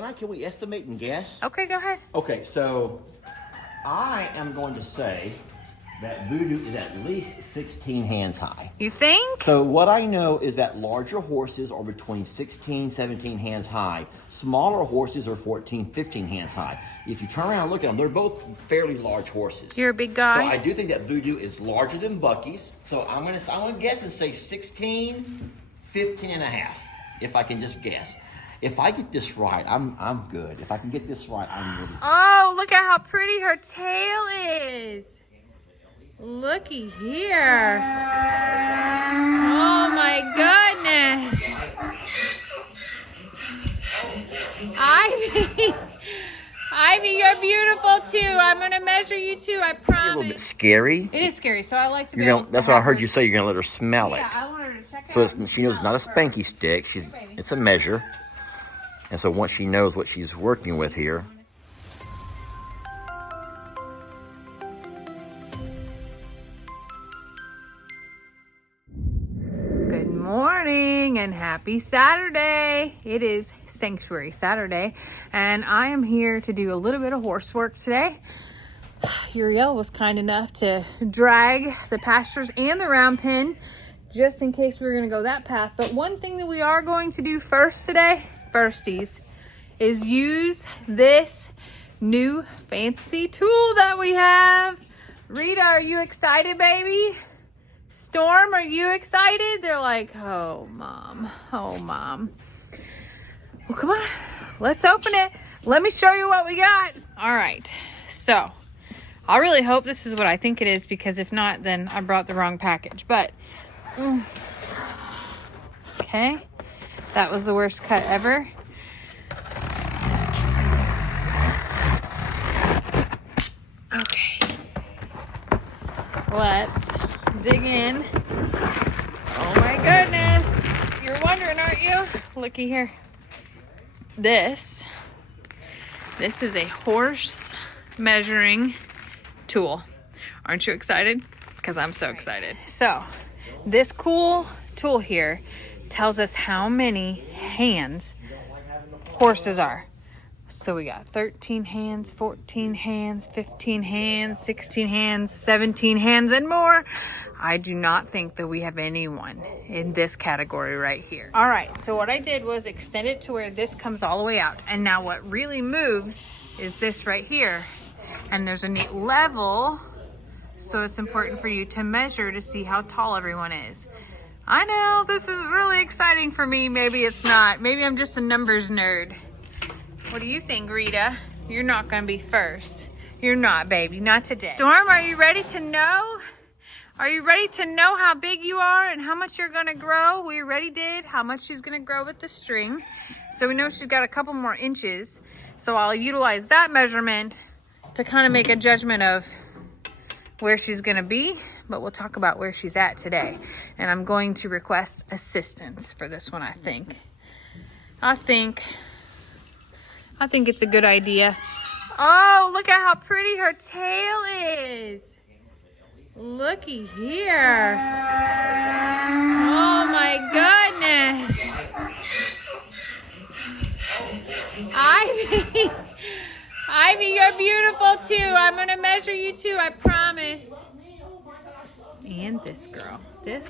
can we estimate and guess? Okay, go ahead. Okay, so I am going to say that Voodoo is at least 16 hands high. You think? So what I know is that larger horses are between 16, 17 hands high. Smaller horses are 14, 15 hands high. If you turn around and look at them, they're both fairly large horses. You're a big guy. So I do think that Voodoo is larger than Bucky's. So I'm gonna guess and say 16, 15 and a half, if I can just guess. If I get this right, I'm good. If I can get this right, I'm really good. Oh, look at how pretty her tail is. Looky here. Oh my goodness. Ivy, you're beautiful too. I'm gonna measure you too, I promise. A little bit scary. It is scary, so I like to be That's what I heard you say. You're gonna let her smell it. Yeah, I want her to check it So out. she knows it's not a spanky stick. It's a measure. And so once she knows what she's working with here. Good morning and happy Saturday. It is Sanctuary Saturday and I am here to do a little bit of horse work today. Uriel was kind enough to drag the pastures and the round pen just in case we were going to go that path. But one thing that we are going to do first today, firsties, is use this new fancy tool that we have. Rita, are you excited, baby? Storm, are you excited? They're like, oh, mom. Oh, mom. Well, come on. Let's open it. Let me show you what we got. All right. So, I really hope this is what I think it is, because if not, then I brought the wrong package. But, okay. That was the worst cut ever. Okay. Let's dig in. Oh my goodness. You're wondering, aren't you? Looky here. This is a horse measuring tool. Aren't you excited? Because I'm so excited. So, this cool tool here tells us how many hands horses are. So we got 13 hands, 14 hands, 15 hands, 16 hands, 17 hands, and more. I do not think that we have anyone in this category right here. All right, so what I did was extend it to where this comes all the way out. And now what really moves is this right here. And there's a neat level, so it's important for you to measure to see how tall everyone is. I know, this is really exciting for me. Maybe it's not. Maybe I'm just a numbers nerd. What do you think, Rita? You're not gonna be first. You're not, baby, not today. Storm, are you ready to know? Are you ready to know how big you are and how much you're gonna grow? We already did how much she's gonna grow with the string. So we know she's got a couple more inches. So I'll utilize that measurement to kind of make a judgment of where she's gonna be, but we'll talk about where she's at today. And I'm going to request assistance for this one, I think. I think it's a good idea. Oh, look at how pretty her tail is. Looky here. Oh my goodness. Ivy, you're beautiful too. I'm gonna measure you too, I promise. And this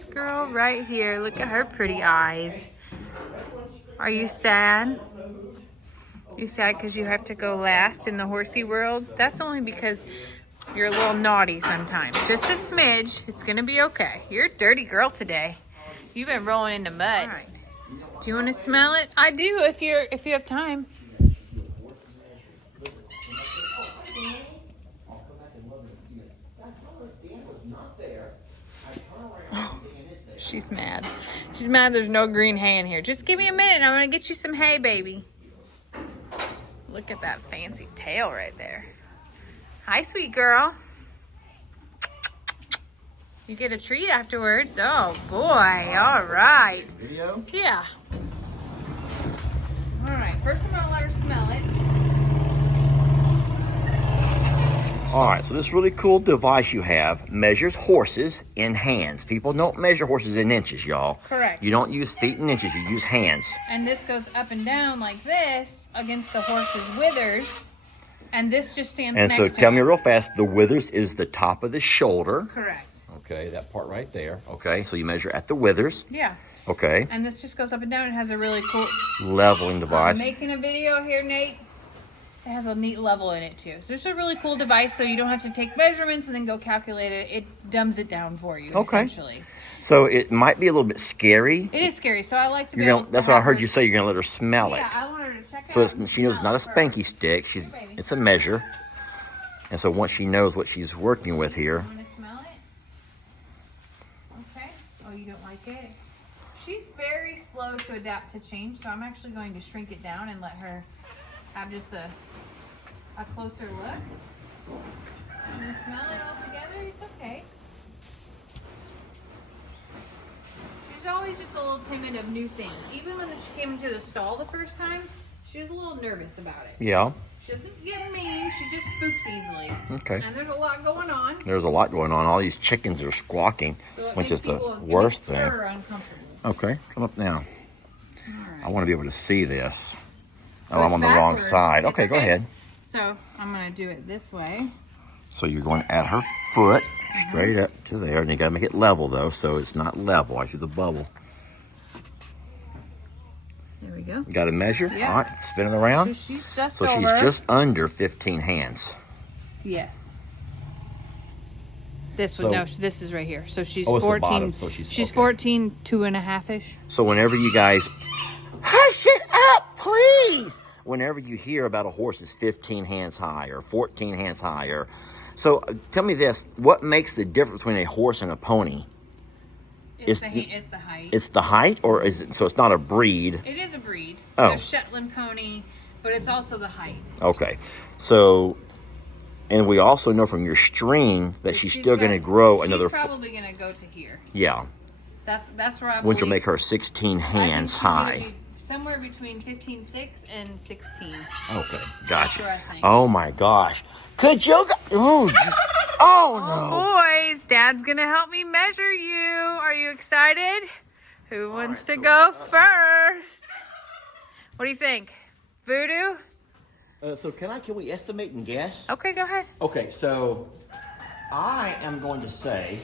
girl right here. Look at her pretty eyes. Are you sad? You sad because you have to go last in the horsey world? That's only because you're a little naughty sometimes. Just a smidge. It's going to be okay. You're a dirty girl today. You've been rolling in the mud. All right. Do you want to smell it? I do if you have time. She's mad. She's mad there's no green hay in here. Just give me a minute and I'm going to get you some hay, baby. Look at that fancy tail right there. Hi, sweet girl. You get a treat afterwards. Oh, boy. All right. Video? Yeah. All right. First, I'm going to let her smell it. All right, so this really cool device you have measures horses in hands. People don't measure horses in inches, y'all. Correct. You don't use feet and inches, you use hands. And this goes up and down like this against the horse's withers. And this just stands And next so to tell me him. real fast, the withers is the top of the shoulder. Correct. Okay, that part right there. Okay, so you measure at the withers. Yeah. Okay, And this just goes up and down. It has a really cool... leveling I'm device. making a video here, Nate. It has a neat level in it too. So it's a really cool device so you don't have to take measurements and then go calculate it. It dumbs it down for you, Okay. essentially. So it might be a little bit scary. It is scary, so I like to be You're able gonna, to that's what I have heard her- you say. You're gonna let her smell it. Yeah, I want her to check it So out. it's, and she knows it's not a smell it spanky stick. She's Baby. it's a measure. And so once she knows what she's working with here, I'm gonna smell it. Okay. Oh, you don't like it? She's very slow to adapt to change, so I'm actually going to shrink it down and let her have just a closer look. When you smell it all together, it's okay. She's always just a little timid of new things. Even when she came into the stall the first time, she was a little nervous about it. yeah, She doesn't get mean, she just spooks easily. okay. And there's a lot going on. There's a lot going on. All these chickens are squawking, So it which makes is the people- it worst makes thing. her uncomfortable. Okay, come up now. I want to be able to see this. So Oh, I'm it's on the wrong backwards. side. It's Okay, go okay. ahead. So I'm gonna do it this way. So you're going at her foot, straight up to there, and you gotta make it level though, so it's not level. I see the bubble. There we go. You gotta measure. Yeah. All right, spin it around. So she's just So over. she's just under 15 hands. Yes. This So- would no. This is right here. So she's Oh, it's the 14. bottom, so she's- okay. 14, 2.5-ish. So whenever you guys, hush it up, please. Whenever you hear about a horse is 15 hands high or 14 hands high, or so tell me this: what makes the difference between a horse and a pony? It's It's- it's the height. It's the height, or is it? So it's not a breed. It is a breed. Oh. There's Shetland pony, but it's also the height. Okay, so, and we also know from your string that she's still going to grow another. She's probably gonna go to here. Yeah, That's where I which will believe- make her 16 I think hands she's gonna high. be somewhere between 15.6 and 16. Okay, gotcha. what I think. Oh my gosh, could you? Oh, oh no. Boys, Dad's gonna help me measure you. Are you excited? Who wants to go first? What do you think? Voodoo? So can we estimate and guess? Okay, go ahead. Okay, so I am going to say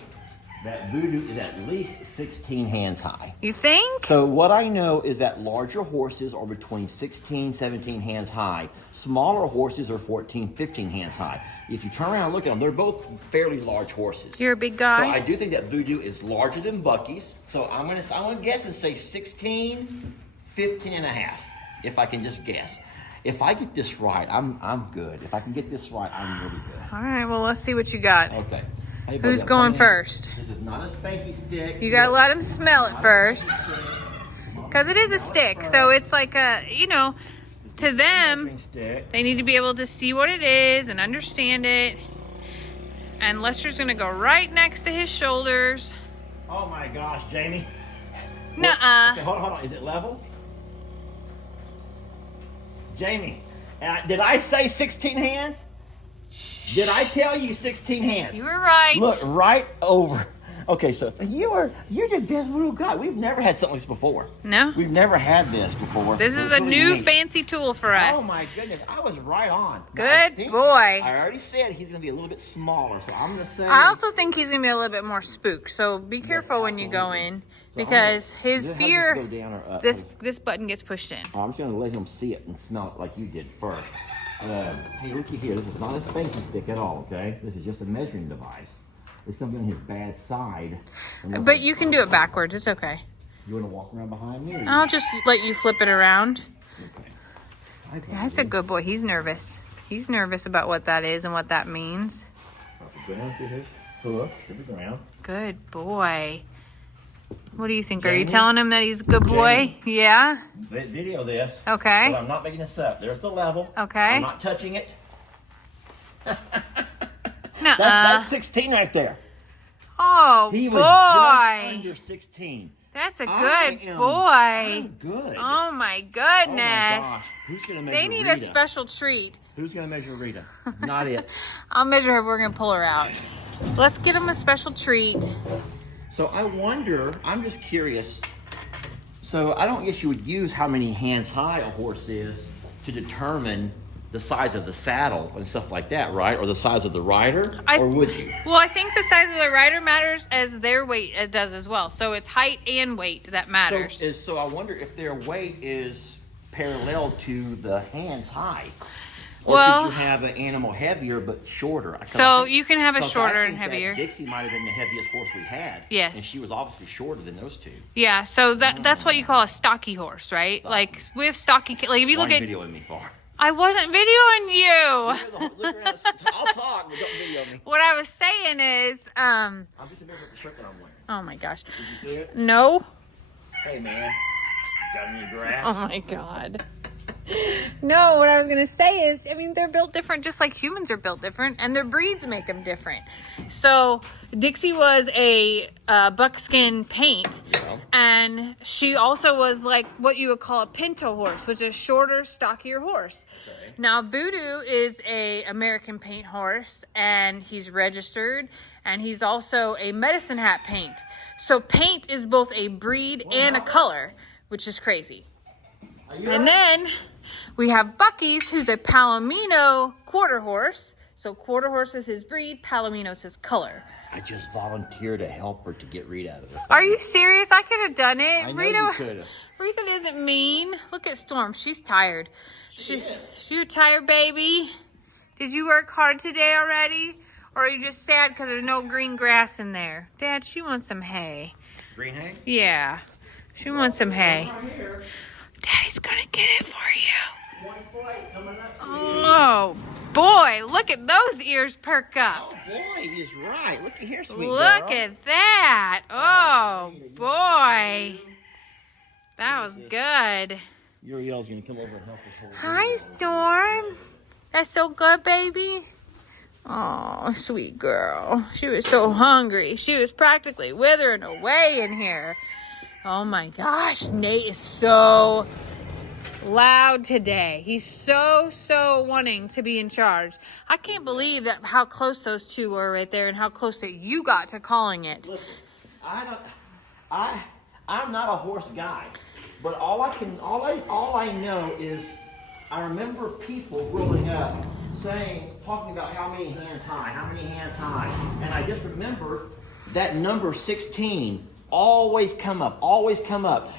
that Voodoo is at least 16 hands high. You think? So what I know is that larger horses are between 16, 17 hands high. Smaller horses are 14, 15 hands high. If you turn around and look at them, they're both fairly large horses. You're a big So I guy. do think that Voodoo is larger than Bucky's. So I'm gonna guess and say 16, 15 and a half, if I can just guess. If I get this right, I'm good. If I can get this right, I'm really good. All right, well, let's see what you got. Okay. Hey, Who's buddy, going come in. first? This is not a spanky stick. You gotta let him smell it first. Because it is a stick, so it's like a, to them, Measuring stick. they need to be able to see what it is and understand it. And Lester's gonna go right next to his shoulders. Oh my gosh, Jamie. Nuh-uh. Okay, hold on. Is it level? Jamie, did I say 16 hands? Did I tell you 16 hands? You were right. Look, right over. Okay, so you're the best little guy. We've never had something like this before. No? We've never had this before. This So is it's a really new neat. fancy tool for us. Oh my goodness, I was right on. Good I think- boy. I already said he's gonna be a little bit smaller, so I'm gonna say. I also think he's gonna be a little bit more spooked, so be careful when you go in, because his How does fear, this go down or up? this button gets pushed in. I'm just gonna let him see it and smell it like you did first. Hey, looky here. This is not a spanky stick at all. Okay, this is just a measuring device. It's gonna be on his bad side. But you can do it backwards. It's okay. You wanna walk around behind me? Or I'll just let you flip it around. Okay. That's a good boy. He's nervous. He's nervous about what that is and what that means. Go down through his hoof to the ground. Good boy. What do you think? Are you Jamie? telling him that he's a good boy? Yeah? Video this. Okay. But I'm not making this up. There's the level. Okay. I'm not touching it. Nuh-uh. That's 16 right there. Oh, He boy. was just under 16. That's a I good am- boy. I'm good. Oh my Oh goodness. my gosh. Who's gonna measure They need Rita? a special treat. Who's gonna measure Rita? Not it. I'll measure her. We're going to pull her out. Let's get them a special treat. So I wonder, I'm just curious. So I don't guess you would use how many hands high a horse is to determine the size of the saddle and stuff like that, right? Or the size of the rider? Or would you? Well, I think the size of the rider matters as their weight does as well. So it's height and weight that matters. So I wonder if their weight is parallel to the hands high. Or Well- could you have an animal heavier but shorter? So you can have a 'cause shorter I and think that heavier. Dixie might have been the heaviest horse we had. Yes. And she was obviously shorter than those two. Yeah, so that's what you call a stocky horse, right? Like we have stocky. Like if you Why look are at, you videoing me for? I wasn't videoing you. I'll talk, but don't video me. What I was saying is, I'm just embarrassed with the shirt that I'm wearing. oh my gosh, Did you see it? no. Hey man, got any grass? Oh my god. No, what I was gonna say is, I mean, they're built different, just like humans are built different, and their breeds make them different. So Dixie was a buckskin paint, Yeah. and she also was like what you would call a pinto horse, which is shorter, stockier horse. Okay. Now Voodoo is a American paint horse, and he's registered, and he's also a medicine hat paint. So paint is both a breed and a color, which is crazy. And then we have Bucky's, who's a Palomino quarter horse. So quarter horse is his breed, Palomino's his color. I just volunteered to help her to get Rita out of there. Are you serious? I could have done it. I know you could've. Rita isn't mean. Look at Storm. She's tired. She is. You tired, baby? Did you work hard today already? Or are you just sad because there's no green grass in there? Dad, she wants some hay. Green hay? Yeah, she wants some hay. Right here. Daddy's gonna get it for you. One flight coming up. Oh, boy, look at those ears perk up. Oh boy, he's right. Look at here, sweet Look girl. at that. Oh, boy. That was good. Uriel's gonna come over and help us hold. Hi, Storm. That's so good, baby. Oh, sweet girl. She was so hungry. She was practically withering away in here. Oh my gosh, Nate is so loud today. He's so wanting to be in charge. I can't believe that how close those two were right there and how close that you got to calling it. Listen, I'm not a horse guy, but all I know is I remember people growing up talking about how many hands high, and I just remember that number 16 always come up,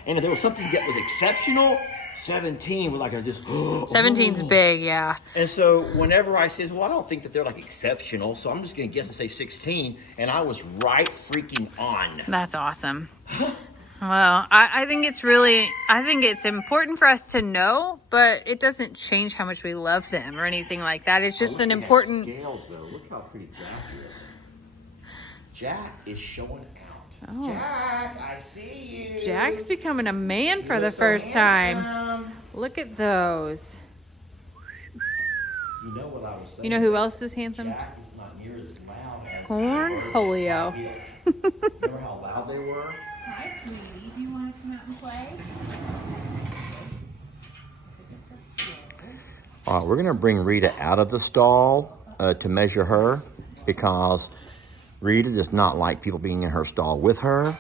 and if there was something that was exceptional, 17 was like I just 17's big, yeah. And so whenever I says, well, I don't think that they're like exceptional, so I'm just gonna guess and say 16, and I was right freaking on. That's awesome. Well, I think it's important for us to know, but it doesn't change how much we love them or anything like that. It's just an important. Scales though. Look how pretty Jack is. Jack is showing out. Oh. Jack, I see you. Jack's becoming a man for You the look so first time. handsome. Look at those. You know what I was saying. You know who else is handsome? Jack is not near as loud as Cornholio. Remember how loud they were? Hi, sweetie. Do you want to come out and play? All right, we're gonna bring Rita out of the stall to measure her because Rita does not like people being in her stall with her.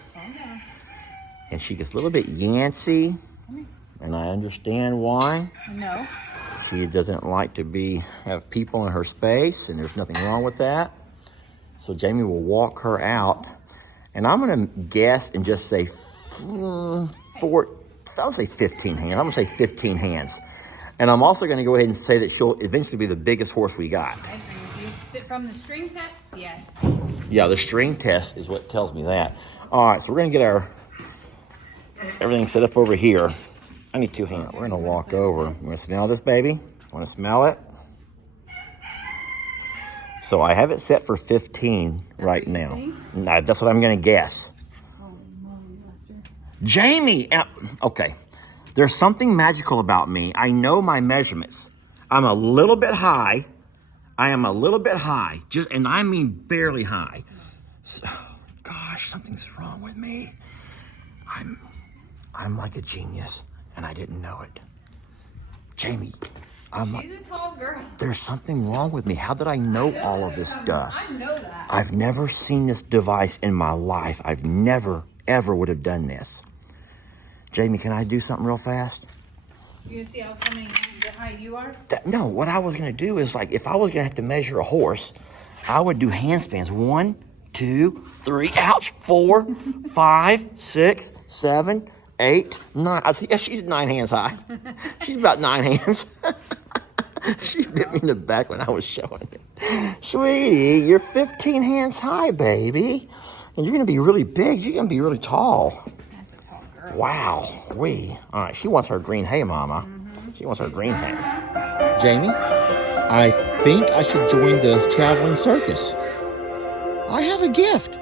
And she gets a little bit yancy, and I understand why. No. She doesn't like to have people in her space, and there's nothing wrong with that. So Jamie will walk her out, and I'm gonna guess and just say I would say 15 hands. I'm gonna say 15 hands. And I'm also gonna go ahead and say that she'll eventually be the biggest horse we got. I agree with you. From the string test, yes. Yeah, the string test is what tells me that. All right, so we're gonna get everything set up over here. I need two hands. We're gonna walk over. You wanna smell this, baby? Wanna smell it? So I have it set for 15 right now. Nah, that's what I'm gonna guess. Jamie, okay. There's something magical about me. I know my measurements. I'm a little bit high. I am a little bit high, and I mean barely high. So, gosh, something's wrong with me. I'm like a genius, and I didn't know it. Jamie, She's a tall girl. there's something wrong with me. How did I know all of this stuff? I know that. I've never seen this device in my life. I've never, ever would have done this. Jamie, can I do something real fast? You gonna see how high you are? No, what I was going to do is, like, if I was going to have to measure a horse, I would do handstands. 1, 2, 3, ouch, 4, 5, 6, 7, 8, 9. I see, yeah, she's 9 hands high. She's about 9 hands. She bit me in the back when I was showing it. Sweetie, you're 15 hands high, baby. And you're going to be really big. You're going to be really tall. That's a tall girl. Wow. All right, she wants her green hay, Mama. She wants her green hay. Jamie, I think I should join the traveling circus. I have a gift.